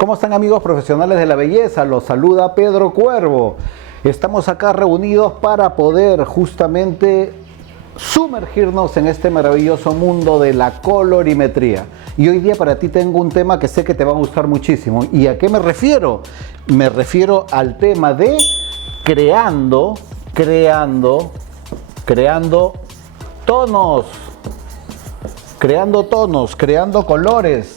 ¿Cómo están, amigos profesionales de la belleza? Los saluda Pedro Cuervo. Estamos acá reunidos para poder justamente sumergirnos en este maravilloso mundo de la colorimetría. Y hoy día para ti tengo un tema que sé que te va a gustar muchísimo. ¿Y a qué me refiero? Me refiero al tema de creando tonos, creando colores.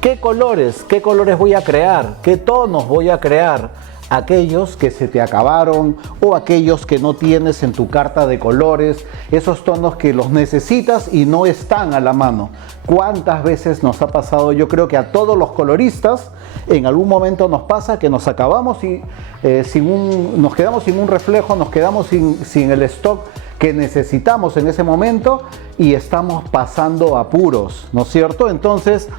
¿Qué colores? ¿Qué colores voy a crear? ¿Qué tonos voy a crear? Aquellos que se te acabaron o aquellos que no tienes en tu carta de colores, esos tonos que los necesitas y no están a la mano. ¿Cuántas veces nos ha pasado? Yo creo que a todos los coloristas en algún momento nos pasa que nos acabamos y nos quedamos sin un reflejo, nos quedamos sin el stock que necesitamos en ese momento y estamos pasando apuros, ¿no es cierto? Entonces,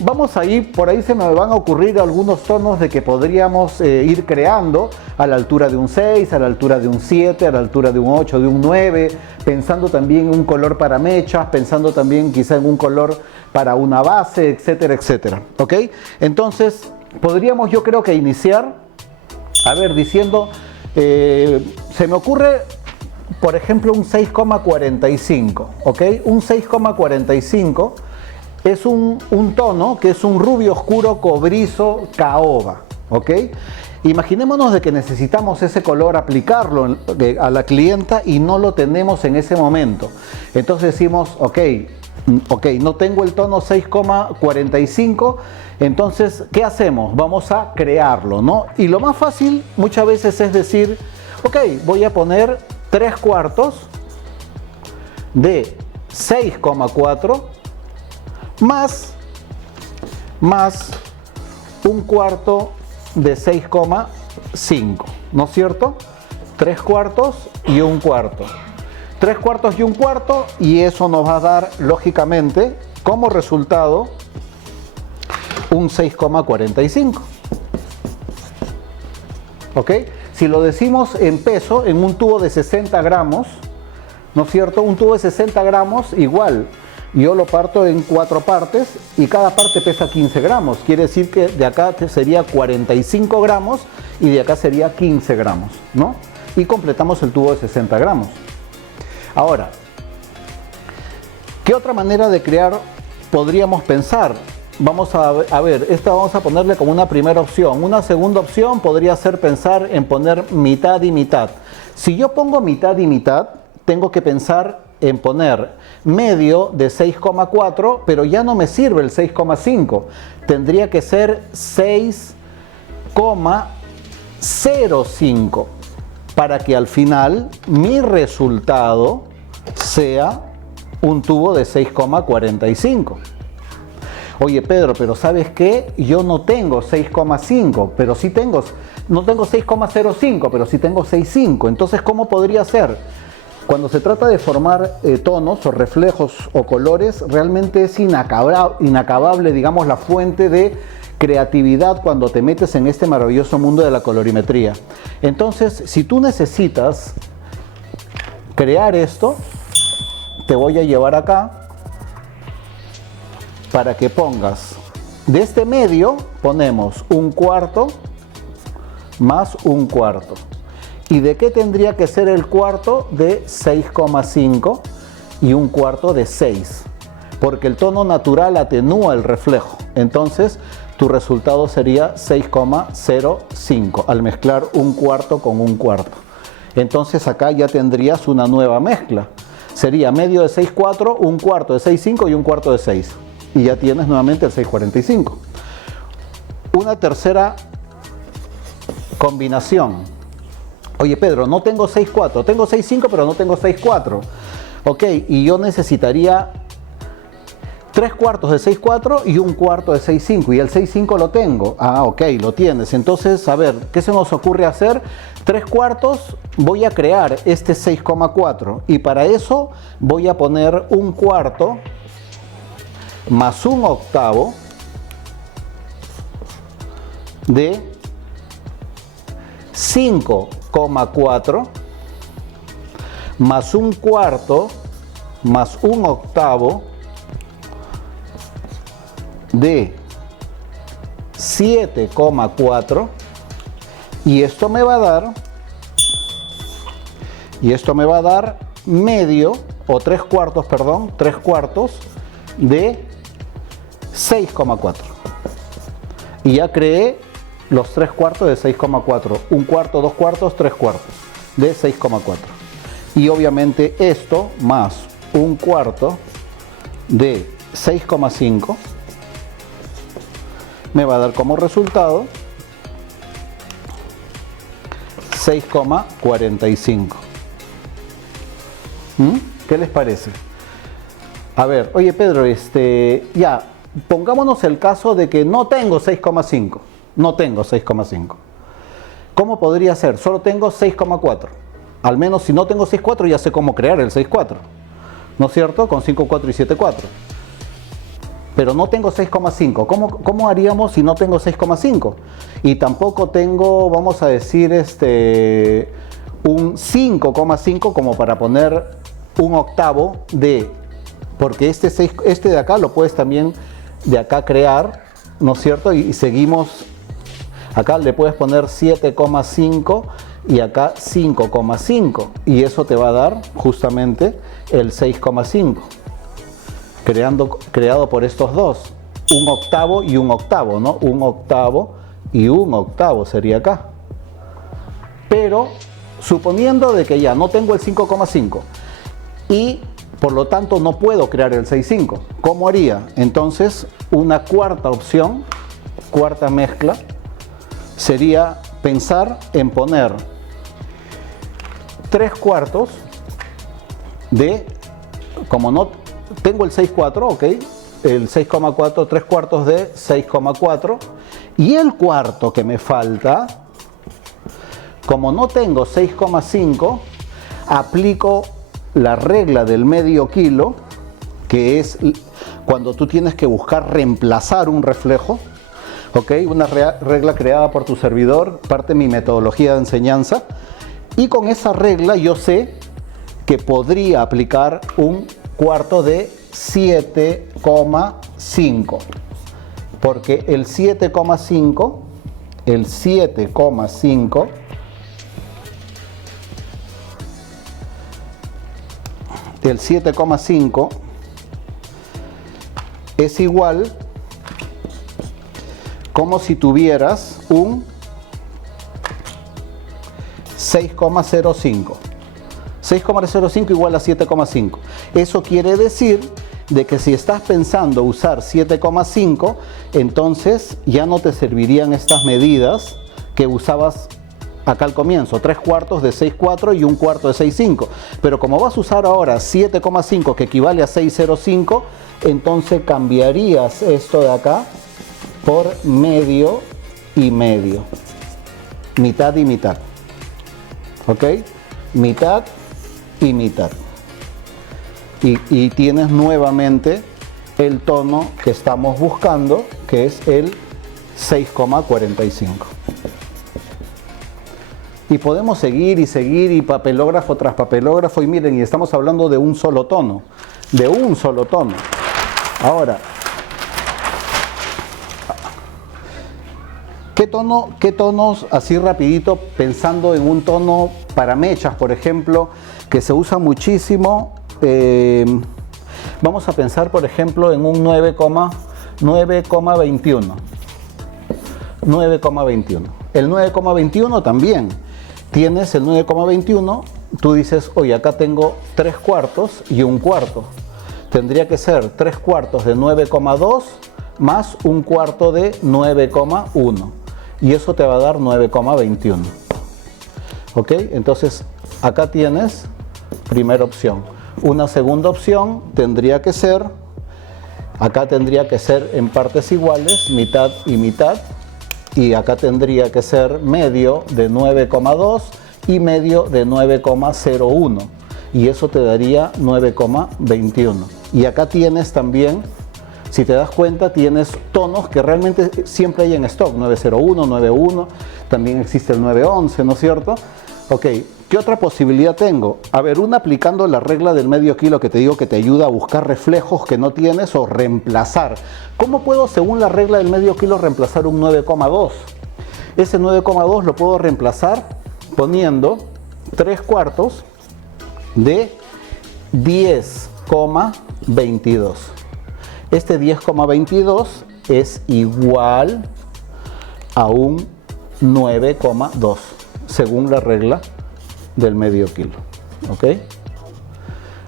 vamos a ir, por ahí se me van a ocurrir algunos tonos de que podríamos ir creando a la altura de un 6, a la altura de un 7, a la altura de un 8, de un 9, pensando también en un color para mechas, pensando también quizá en un color para una base, etcétera, etcétera, ¿ok? Entonces, podríamos yo creo que iniciar, a ver, diciendo, se me ocurre, por ejemplo, un 6,45, ¿ok? Un 6,45 es un tono que es un rubio oscuro cobrizo caoba, ¿ok? Imaginémonos de que necesitamos ese color aplicarlo a la clienta y no lo tenemos en ese momento. Entonces decimos, ok, no tengo el tono 6,45, entonces, ¿qué hacemos? Vamos a crearlo, ¿no? Y lo más fácil muchas veces es decir, ok, voy a poner 3/4 de 6,4 más 1/4 de 6,5, ¿no es cierto? 3/4 y 1/4. 3/4 y 1/4, y eso nos va a dar, lógicamente, como resultado, un 6,45. ¿Ok? Si lo decimos en peso, en un tubo de 60 gramos, ¿no es cierto? Un tubo de 60 gramos, igual. Yo lo parto en 4 partes y cada parte pesa 15 gramos. Quiere decir que de acá sería 45 gramos y de acá sería 15 gramos, ¿no? Y completamos el tubo de 60 gramos. Ahora, ¿qué otra manera de crear podríamos pensar? Vamos a ver, esta vamos a ponerle como una primera opción. Una segunda opción podría ser pensar en poner mitad y mitad. Si yo pongo mitad y mitad, tengo que pensar en poner medio de 6,4, pero ya no me sirve el 6,5. Tendría que ser 6,05 para que al final mi resultado sea un tubo de 6,45. Oye, Pedro, pero ¿sabes qué? Yo no tengo 6,5, pero sí tengo, no tengo 6,05, pero sí tengo 6,5. Entonces, ¿cómo podría ser? Cuando se trata de formar tonos o reflejos o colores, realmente es inacabable, digamos, la fuente de creatividad cuando te metes en este maravilloso mundo de la colorimetría. Entonces, si tú necesitas crear esto, te voy a llevar acá para que pongas, de este medio ponemos 1/4 más 1/4. ¿Y de qué tendría que ser el cuarto? De 6,5 y 1/4 de 6. Porque el tono natural atenúa el reflejo. Entonces, tu resultado sería 6,05 al mezclar 1/4 con 1/4. Entonces, acá ya tendrías una nueva mezcla. Sería medio de 6,4, 1/4 de 6,5 y 1/4 de 6. Y ya tienes nuevamente el 6,45. Una tercera combinación. Oye, Pedro, no tengo 6,4, tengo 6,5 pero no tengo 6,4. Ok, y yo necesitaría 3/4 de 6,4 y 1/4 de 6,5, y el 6,5 lo tengo. Ah, ok, lo tienes. Entonces, a ver, ¿qué se nos ocurre hacer? 3/4 voy a crear este 6,4 y para eso voy a poner 1/4 más 1/8 de 5,4 más 1/4 más 1/8 de 7,4 y esto me va a dar medio o 3/4, perdón, 3/4 de 6,4 y ya creé los 3/4 de 6,4, 1/4, 2/4, 3/4 de 6,4 y obviamente esto más 1/4 de 6,5 me va a dar como resultado 6,45. ¿Qué les parece? A ver, oye Pedro, ya, pongámonos el caso de que no tengo 6,5. No tengo 6,5. ¿Cómo podría ser? Solo tengo 6,4. Al menos si no tengo 6,4 ya sé cómo crear el 6,4. ¿No es cierto? Con 5,4 y 7,4. Pero no tengo 6,5. ¿Cómo haríamos si no tengo 6,5? Y tampoco tengo, vamos a decir, un 5,5 como para poner un octavo de, porque este de acá lo puedes también de acá crear, ¿no es cierto? Y seguimos, acá le puedes poner 7,5 y acá 5,5 y eso te va a dar justamente el 6,5 creado por estos dos, un octavo y un octavo, ¿no? Un octavo y un octavo sería acá. Pero suponiendo de que ya no tengo el 5,5 y por lo tanto no puedo crear el 6,5, ¿cómo haría? Entonces una cuarta opción, cuarta mezcla, sería pensar en poner 3/4 de, como no tengo el 6,4, ok, el 6,4, 3/4 de 6,4 y el cuarto que me falta, como no tengo 6,5, aplico la regla del medio kilo, que es cuando tú tienes que buscar reemplazar un reflejo, ok, una regla creada por tu servidor, parte de mi metodología de enseñanza, y con esa regla yo sé que podría aplicar un cuarto de 7,5 porque el 7,5 es igual como si tuvieras un 6,05. 6,05 igual a 7,5. Eso quiere decir de que si estás pensando usar 7,5, entonces ya no te servirían estas medidas que usabas acá al comienzo, 3/4 de 6,4 y 1/4 de 6,5. Pero como vas a usar ahora 7,5 que equivale a 6,05, entonces cambiarías esto de acá por medio y medio. Mitad y mitad. ¿Ok? Mitad y mitad. Y tienes nuevamente el tono que estamos buscando, que es el 6,45. Y podemos seguir y papelógrafo tras papelógrafo, y miren, y estamos hablando de un solo tono, Ahora, ¿qué tonos, así rapidito, pensando en un tono para mechas, por ejemplo, que se usa muchísimo? Vamos a pensar, por ejemplo, en un 9,21. El 9,21 también. Tienes el 9,21, tú dices, oye, acá tengo 3/4 y 1/4. Tendría que ser 3/4 de 9,2 más 1/4 de 9,1. Y eso te va a dar 9,21. ¿Ok? Entonces, acá tienes primera opción. Una segunda opción tendría que ser, acá tendría que ser en partes iguales, mitad y mitad. Y acá tendría que ser medio de 9,2 y medio de 9,01. Y eso te daría 9,21. Y acá tienes también, si te das cuenta, tienes tonos que realmente siempre hay en stock. 901, 91, también existe el 911, ¿no es cierto? Ok, ¿Qué otra posibilidad tengo? A ver, una aplicando la regla del medio kilo que te digo que te ayuda a buscar reflejos que no tienes o reemplazar. ¿Cómo puedo, según la regla del medio kilo, reemplazar un 9,2? Ese 9,2 lo puedo reemplazar poniendo 3/4 de 10,22. Este 10,22 es igual a un 9,2, según la regla del medio kilo. ¿Ok?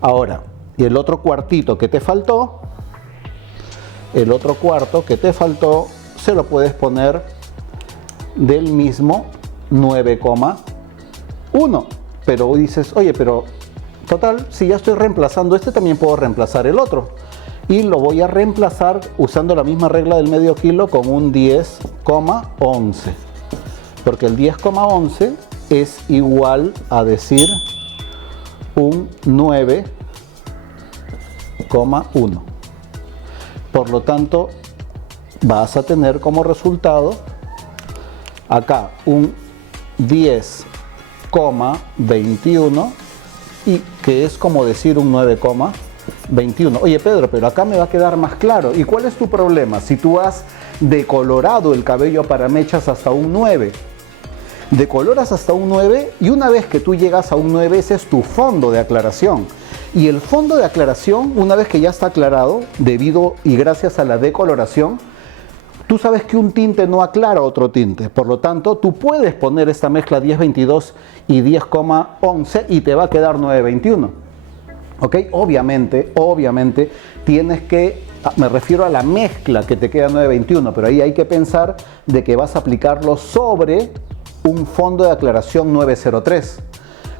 Ahora, y el otro cuartito que te faltó, el otro cuarto que te faltó, se lo puedes poner del mismo 9,1. Pero dices, oye, pero total, si ya estoy reemplazando este, también puedo reemplazar el otro. Y lo voy a reemplazar usando la misma regla del medio kilo con un 10,11. Porque el 10,11 es igual a decir un 9,1. Por lo tanto, vas a tener como resultado acá un 10,21 y que es como decir un 9,21. Oye Pedro, pero acá me va a quedar más claro. ¿Y cuál es tu problema? Si tú has decolorado el cabello para mechas hasta un 9. Decoloras hasta un 9 y una vez que tú llegas a un 9, ese es tu fondo de aclaración. Y el fondo de aclaración, una vez que ya está aclarado, debido y gracias a la decoloración, tú sabes que un tinte no aclara otro tinte. Por lo tanto, tú puedes poner esta mezcla 10,22 y 10,11 y te va a quedar 9,21. ¿Ok? Obviamente, tienes que, me refiero a la mezcla que te queda 9,21, pero ahí hay que pensar de que vas a aplicarlo sobre un fondo de aclaración 903.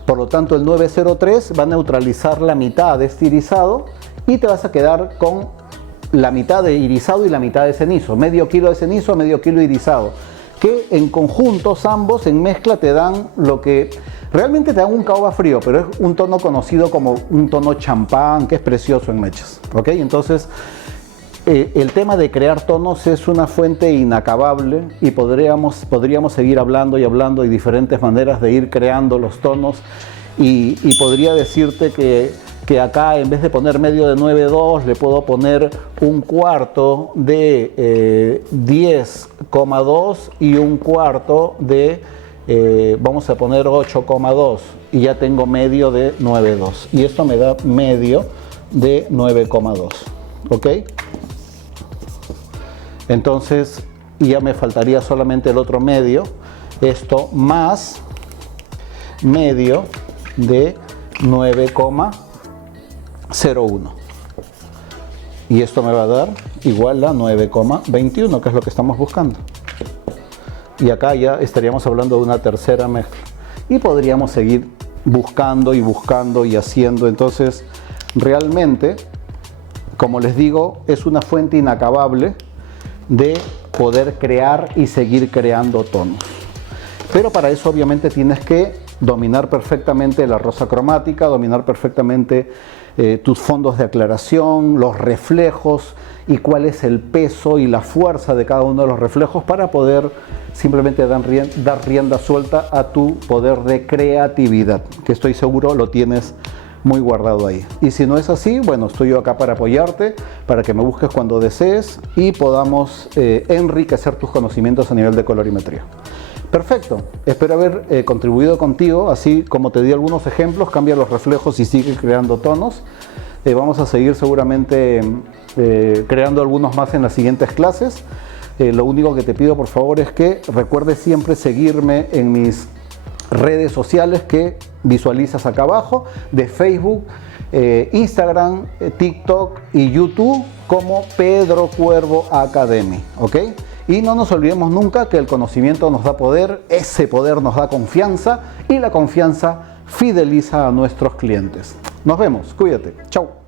Por lo tanto, el 903 va a neutralizar la mitad de este irisado y te vas a quedar con la mitad de irisado y la mitad de cenizo. Medio kilo de cenizo, medio kilo de irisado. Que en conjuntos, ambos en mezcla, te dan lo que realmente te dan un caoba frío, pero es un tono conocido como un tono champán, que es precioso en mechas. ¿Ok? Entonces, el tema de crear tonos es una fuente inacabable y podríamos seguir hablando y hablando de diferentes maneras de ir creando los tonos y podría decirte que acá en vez de poner medio de 9,2 le puedo poner un cuarto de 10,2 y un cuarto de vamos a poner 8,2 y ya tengo medio de 9,2 y esto me da medio de 9,2. ¿Ok? Entonces ya me faltaría solamente el otro medio, esto más medio de 9,01 y esto me va a dar igual a 9,21, que es lo que estamos buscando. Y acá ya estaríamos hablando de una tercera mezcla y podríamos seguir buscando y buscando y haciendo. Entonces realmente, como les digo, es una fuente inacabable de poder crear y seguir creando tonos. Pero para eso obviamente tienes que dominar perfectamente la rosa cromática, dominar perfectamente tus fondos de aclaración, los reflejos y cuál es el peso y la fuerza de cada uno de los reflejos para poder simplemente dar rienda suelta a tu poder de creatividad, que estoy seguro lo tienes muy guardado ahí. Y si no es así, bueno, estoy yo acá para apoyarte, para que me busques cuando desees y podamos enriquecer tus conocimientos a nivel de colorimetría. Perfecto, espero haber contribuido contigo, así como te di algunos ejemplos, cambia los reflejos y sigue creando tonos. Vamos a seguir seguramente creando algunos más en las siguientes clases. Lo único que te pido por favor es que recuerdes siempre seguirme en mis redes sociales que visualizas acá abajo, de Facebook, Instagram, TikTok y YouTube como Pedro Cuervo Academy, ¿ok? Y no nos olvidemos nunca que el conocimiento nos da poder, ese poder nos da confianza y la confianza fideliza a nuestros clientes. Nos vemos, cuídate, chao.